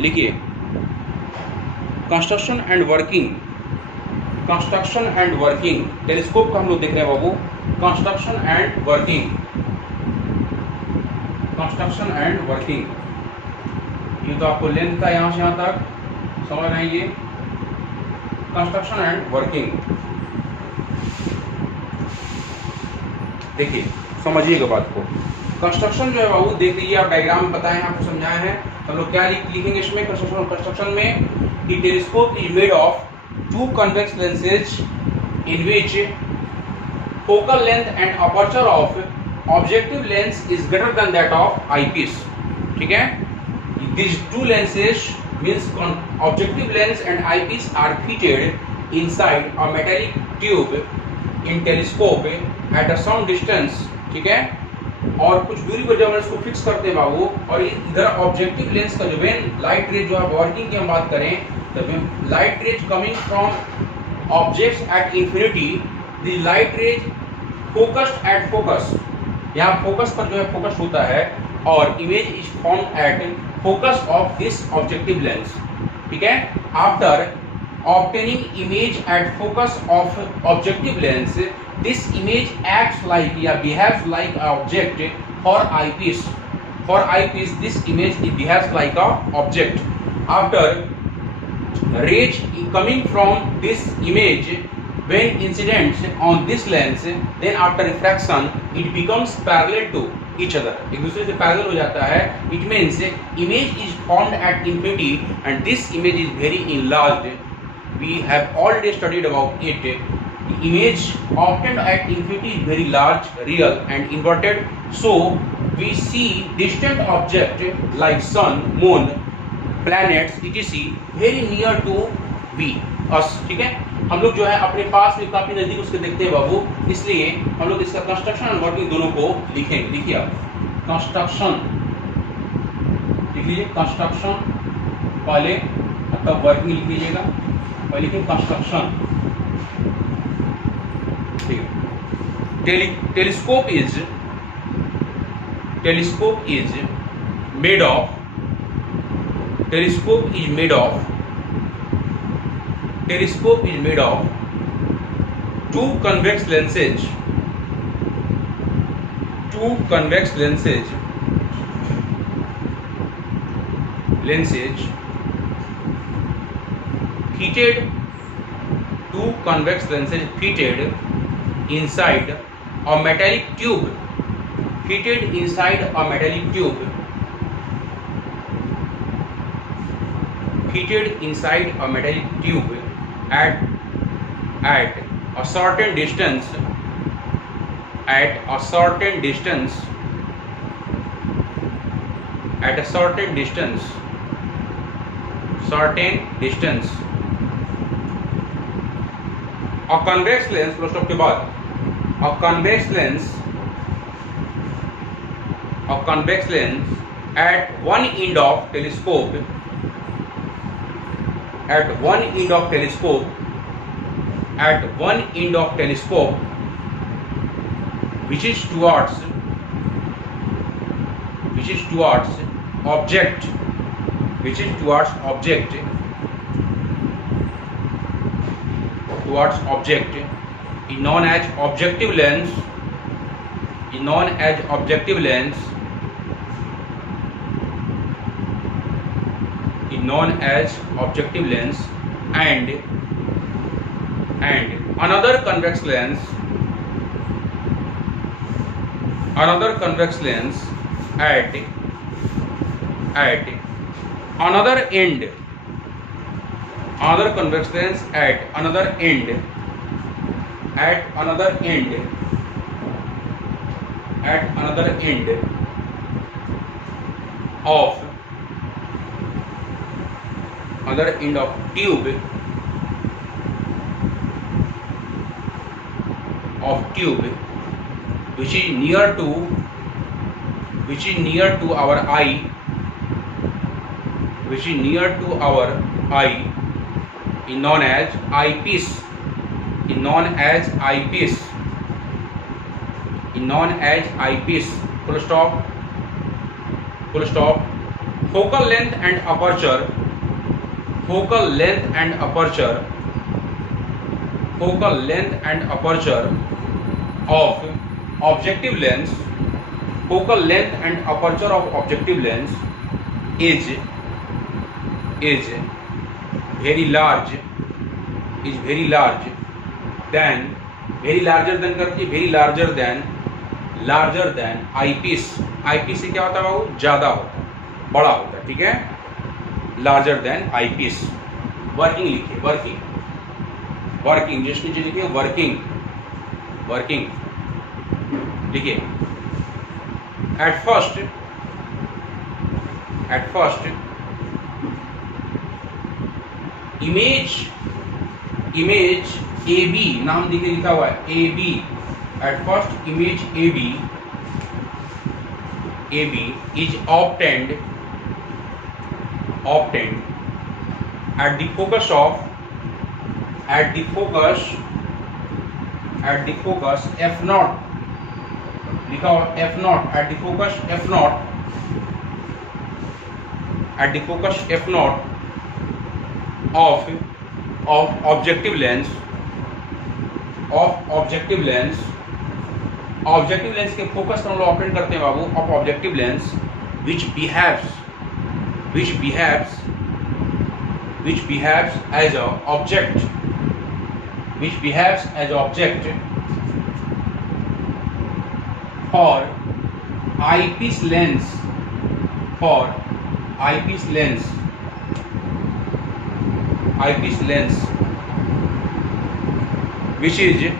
लिखिए construction and working, construction and working, telescope का हम लोग देख रहे हैं बाबू, construction and working, construction and working. ये तो आपको लेंथ था यहाँ से यहाँ तक, समझ रहे हैं ये कंस्ट्रक्शन एंड वर्किंग। देखिए समझिएगा बात को, कंस्ट्रक्शन जो है बाबू देख लीजिए, आप डायग्राम बताए हैं, आपको समझाए हैं, तो हम लोग क्या लिखेंगे इसमें कंस्ट्रक्शन में कि telescope is made of two convex lenses in which focal length and aperture of objective lens is greater than that of eyepiece. ठीक है, these two lenses means objective lens and eyepiece are fitted inside a metallic tube in telescope at a some distance। ठीक है, और कुछ दूरी पर जब हम इसको फिक्स करते हैं बाबू, और इधर ऑब्जेक्टिव लेंस का जो वेन लाइट रेज जो है वर्किंग की हम बात करें, तो light rays coming from objects at infinity, the light rays focused at focus, यहाँ फोकस पर जो है फोकस होता है, और image is formed eight focus of this objective lens। ठीक है, after obtaining image at focus of objective lens, this image acts like या behaves like an object for eyepiece। For eyepiece this image it behaves like a object। After rays coming from this image when incidents on this lens, then after refraction it becomes parallel to each other, एक दूसरे से parallel हो जाता है। It means image is formed at infinity and this image is very enlarged. We have already studied about it. Image obtained at infinity is very large, real and inverted, so we see distant object like sun, moon, planets etc very near to we us. ठीक है, हम लोग जो है अपने पास में काफी नजदीक उसके देखते हैं बाबू, इसलिए हम लोग इसका कंस्ट्रक्शन और वर्किंग दोनों को लिखेंगे। लिखिए आप कंस्ट्रक्शन लिख लीजिए, कंस्ट्रक्शन पहले, तब वर्किंग लिख लीजिएगा, पहले लिखिए कंस्ट्रक्शन। ठीक है, telescope is made of, telescope is made of two convex lenses fitted, two convex lenses fitted inside a metallic tube, fitted inside a metallic tube, fitted inside a metallic tube at a certain distance, at a certain distance, at a certain distance, certain distance। A convex lens, full stop के बाद, a convex lens at one end of telescope, at one end of telescope which is towards object, is known as objective lens, and another convex lens at another end, another convex lens at another end of tube, which is near to our eye, is known as eyepiece, full stop, focal length and aperture, focal length and aperture, focal length and aperture of objective lens, focal length and aperture of objective lens is very large, is very large than, very larger than करती है, very larger than eyepiece. eyepiece से क्या होता है बाबू? ज्यादा होता है, बड़ा होता है, ठीक है? larger than eyepiece. वर्किंग लिखिए, वर्किंग जिस नीचे लिखिए वर्किंग लिखिए. at first image AB नाम देखिए लिखा हुआ है AB. at first image AB is obtained at the focus f0 लिखा हुआ f0 at the focus f0 of objective lens के फोकस को हम लोग ऑपरेट करते हैं बाबू of objective lens which behaves as a object for eyepiece lens which is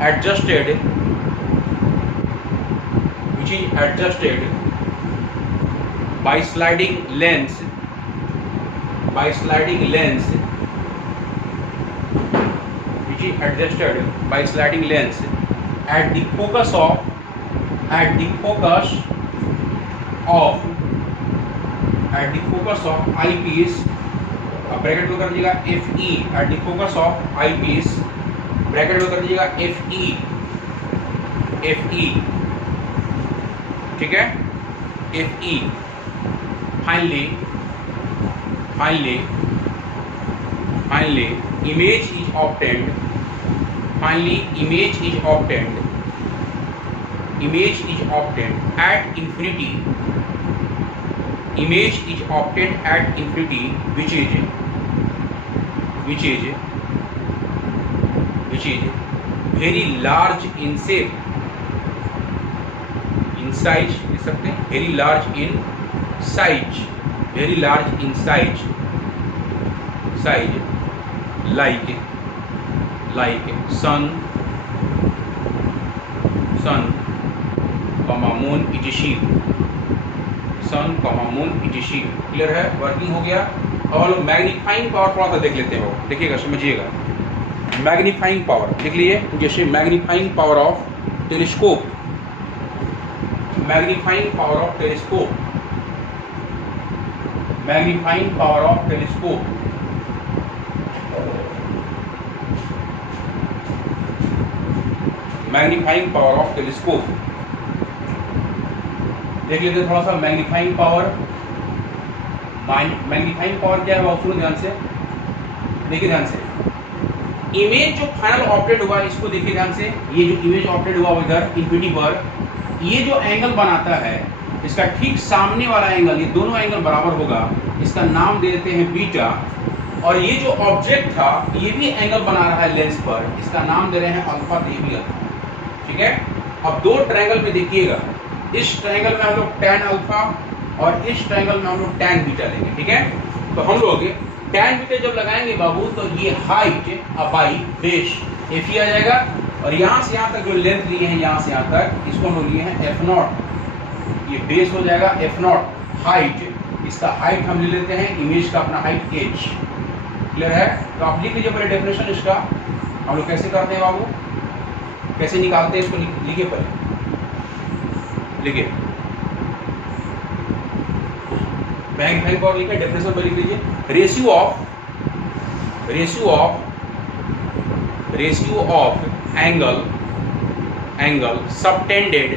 adjusted by sliding lens at the focus of eyepiece. अब bracket में कर दीजिएगा FE at the focus of eyepiece, bracket में कर दीजिएगा FE, ठीक है? FE. Finally image is obtained at infinity, which is very large in shape, in size लिख सकते हैं, very large in size like sun, moon etc. Clear है? Working हो गया. और मैग्नीफाइंग पावर थोड़ा सा देख लेते हैं, देखिएगा, समझिएगा. मैग्नीफाइंग पावर देख लीजिए, जैसे magnifying power of telescope, magnifying power of telescope देख लेते थोड़ा सा. मैग्नीफाइंग पावर क्या है? सुनो ध्यान से, देखिए ध्यान से. इमेज जो फाइनल ऑपरेट हुआ इसको देखिए ध्यान से. ये जो इमेज ऑपरेट हुआ इधर इन्फिनिटी पर, ये जो एंगल बनाता है इसका ठीक सामने वाला एंगल, ये दोनों एंगल बराबर होगा, इसका नाम दे देते हैं बीटा. और ये जो ऑब्जेक्ट था ये भी एंगल बना रहा है लेंस पर, इसका नाम दे रहे हैं अल्फा, तो ये भी अल्फा, ठीक है? अब दो ट्रायंगल में देखिएगा, इस ट्रायंगल में हम लोग tan अल्फा और इस ट्रायंगल में हम लोग tan बीटा लेंगे, ठीक है? तो हम लोग tan बीटा जब लगाएंगे बाबू तो ये हाइट बाई बेस FE आ जाएगा. और यहाँ से यहाँ तक जो लेंथ लिए हैं, यहाँ से यहाँ तक, इसको हम लोग लिए हैं f0, ये बेस हो जाएगा f0. हाइट, इसका हाइट हम ले लेते हैं, इमेज का अपना हाइट h. क्लियर है? तो आप लिख लीजिए पहले डेफिनेशन इसका. हम लोग कैसे करते हैं बाबू, कैसे निकालते हैं इसको, लिखिए पहले, लिखिए. मैग्नीफाइंग पावर लिखिए, डेफिनेशन पर लिख लीजिए. Ratio of angle subtended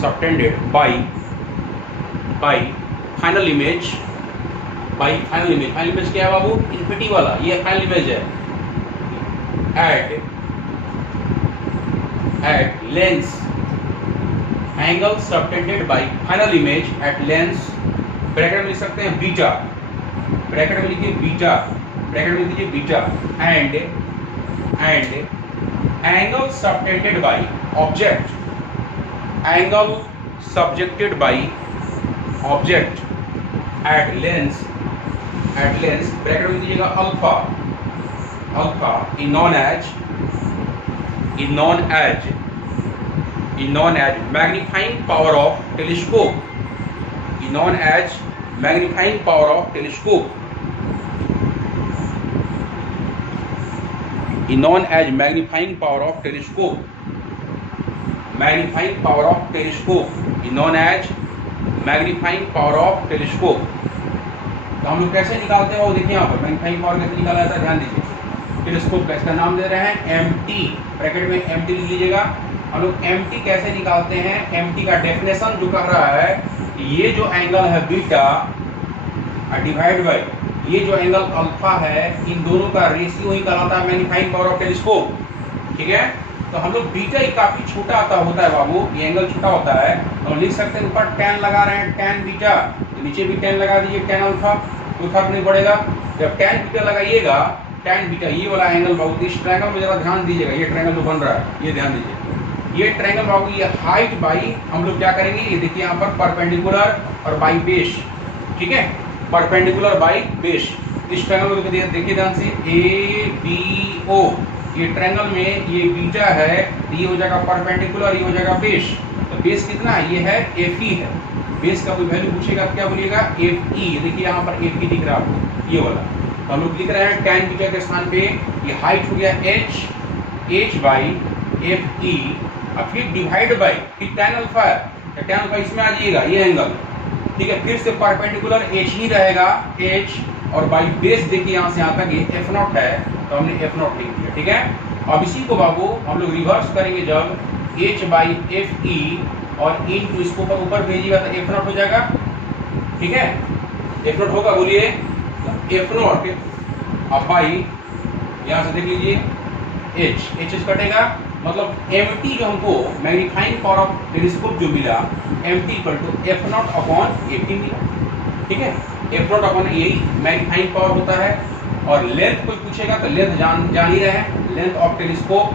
subtended by final image, final image क्या है बाबू? इन्फिनिटी वाला, ये फाइनल इमेज है। At lens angle subtended by final image at lens, bracket में लिख सकते हैं बीटा, ब्रैकेट में लिखिए बीटा, ब्रैकेट में लिखिए beta, and angle subtended by object, angle subjected by object at lens bracket में दीजिएगा alpha is known as magnifying power of telescope, is known as magnifying power of telescope, is known as magnifying power of telescope, magnifying power of telescope, is known as magnifying power of telescope. तो हम लोग कैसे निकालते हैं वो देखिए यहाँ पर मैग्नीफाइंग पावर कैसे निकाला जाता है, ध्यान दीजिए। टेलीस्कोप का इसका नाम दे रहे हैं MT, ब्रैकेट में MT लिख लीजिएगा। हम लोग MT कैसे निकालते हैं? MT का डेफिनेशन जो कह रहा है ये जो एंगल है बीटा डिवाइड बाई ये जो एंगल अल्फा है, इन दोनों का रेशियो ही कहलाता है मैग्नीफाइंग पावर ऑफ टेलीस्कोप, ठीक है। तो हम लोग बीटा ही काफी छोटा होता है बाबू, ये एंगल छोटा होता है, तो हम लिख सकते हैं ऊपर tan लगा रहे हैं tan बीटा, तो नीचे भी tan लगा दीजिए tan अल्फा, कोई फर्क नहीं पड़ेगा। जब tan बीटा लगाइएगा, tan बीटा ये वाला एंगल बाबू, इस ट्रायंगल में जरा ध्यान दीजिएगा, ये ट्रायंगल जो बन रहा है ये ध्यान दीजिए, ये ट्रायंगल बाबू ये हाइट बाई हम लोग क्या करेंगे, ये देखिए यहाँ पर परपेंडिकुलर और बाई बेस, ठीक है, परपेंडिकुलर बाई बेस। इस ट्रायंगल में देखिए ध्यान से ABO, ये ट्रायंगल में ये बीटा है, ये हो जाएगा परपेंडिकुलर, ये हो जाएगा बेस। तो बेस कितना है? ये है FE है। बेस का कोई वैल्यू पूछेगा क्या बोलिएगा? FE। देखिए यहाँ पर FE दिख रहा है आपको, ये वाला। तो हम लोग लिख रहे हैं tan बीटा के स्थान पे ये हाइट हो गया H बाई FE, अब फिर डिवाइड बाई फिर tan अल्फा है, तो tan अल्फा इसमें आ जाइएगा ये एंगल, ठीक है। फिर से परपेंडिकुलर H ही रहेगा, H और बाई बेस देखिए यहाँ से यहाँ तक ये F0 है, तो हमने F0 लिख दिया, ठीक है। अब इसी को बाबू हम लोग रिवर्स करेंगे, जब H बाई FE और इनटू इसको ऊपर भेजिएगा तो F0 हो जाएगा, ठीक है। F0 होगा, बोलिए F0, अब बाई यहाँ से देख लीजिए H कटेगा, मतलब MT जो हमको मैग्नीफाइंग पावर ऑफ टेलीस्कोप जो मिला MT equal to F0 upon FE मिला, ठीक है। F0 अपॉन यही मैग्नीफाइंग पावर होता है। और लेंथ कोई पूछेगा तो लेंथ जान ही रहे हैं, लेंथ ऑफ टेलीस्कोप,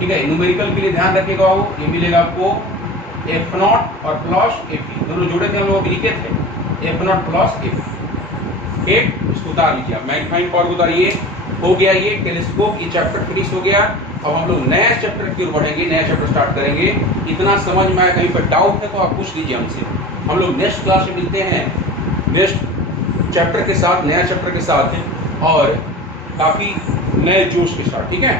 ठीक है। न्यूमेरिकल के लिए ध्यान रखिएगा, ये मिलेगा आपको F0 और प्लस FE, दोनों जोड़े थे हम लोग लिखे थे F0 प्लस FE, ठीक। इसको उतार लीजिए, मैग्नीफाइंग पावर को उतारिए, हो गया ये टेलीस्कोप, ये चैप्टर फिनिश हो गया। अब हम लोग नया चैप्टर की ओर बढ़ेंगे, नया चैप्टर स्टार्ट करेंगे। इतना समझ में आया, कहीं पर डाउट है तो आप पूछ लीजिए हमसे। हम लोग नेक्स्ट क्लास में मिलते हैं नेक्स्ट चैप्टर के साथ, नया चैप्टर के साथ, और काफ़ी नए जोश के साथ, ठीक है।